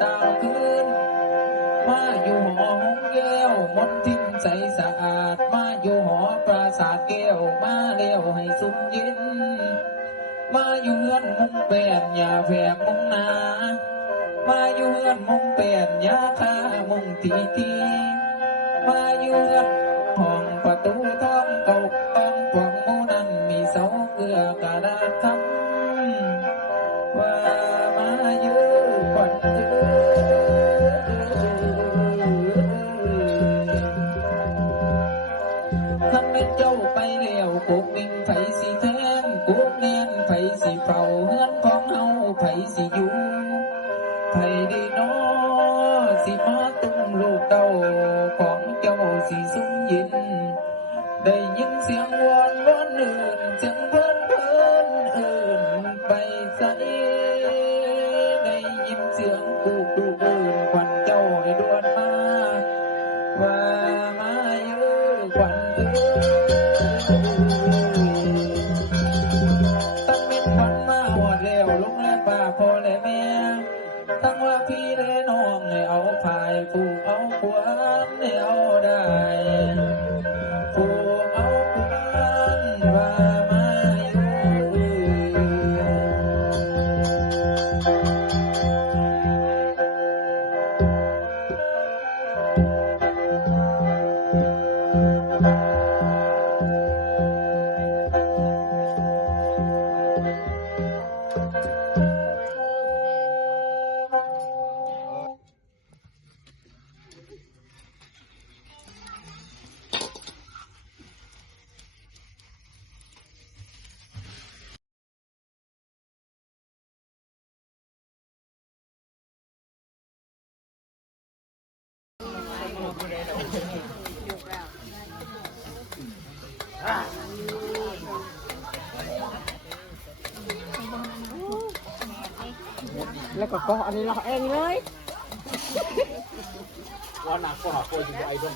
ต อยู่เฮือนมุงเป็นอย่าแฝงมุงนามาอยู่เฮือนมุงเป็นอย่าฆ่ามุงทีมาอยู่เฮือนห้องประตูทองเก่าต้องพวงมูนั้นมีเสาเกือกระดาษทำว่ามาอยู่ก่อนเจอทำเป็นเจ้าไปแล้วกุกนิ่งไผสิแทนกุกแน่นไผสิเฝ้าเฮือนของเฮาไผสิอยู่ไผได้น้อสิมาตุ้มลูกเต้าของเจ้าสิสุ่มยินได้ยินเสียงวอนวอนอื่นเสียงเพิ่นอื่นไปใส่ได้ยินเสียงกูอื่นควันเจ้าให้ด่วนมาว่ามาเยอะควันตั้งเป็นควันมาหอดแล้วลุงและป้าพ่อและแม่ตั้งว่าพี่และน้องให้เอาพายผูกเอาขวานให้เอาได้ผูกเอาขวานว่ามาอยู่แล้วก็ก่ออันนี้เราเองเลย ว่าหนักกว่าคนจะไอ้คน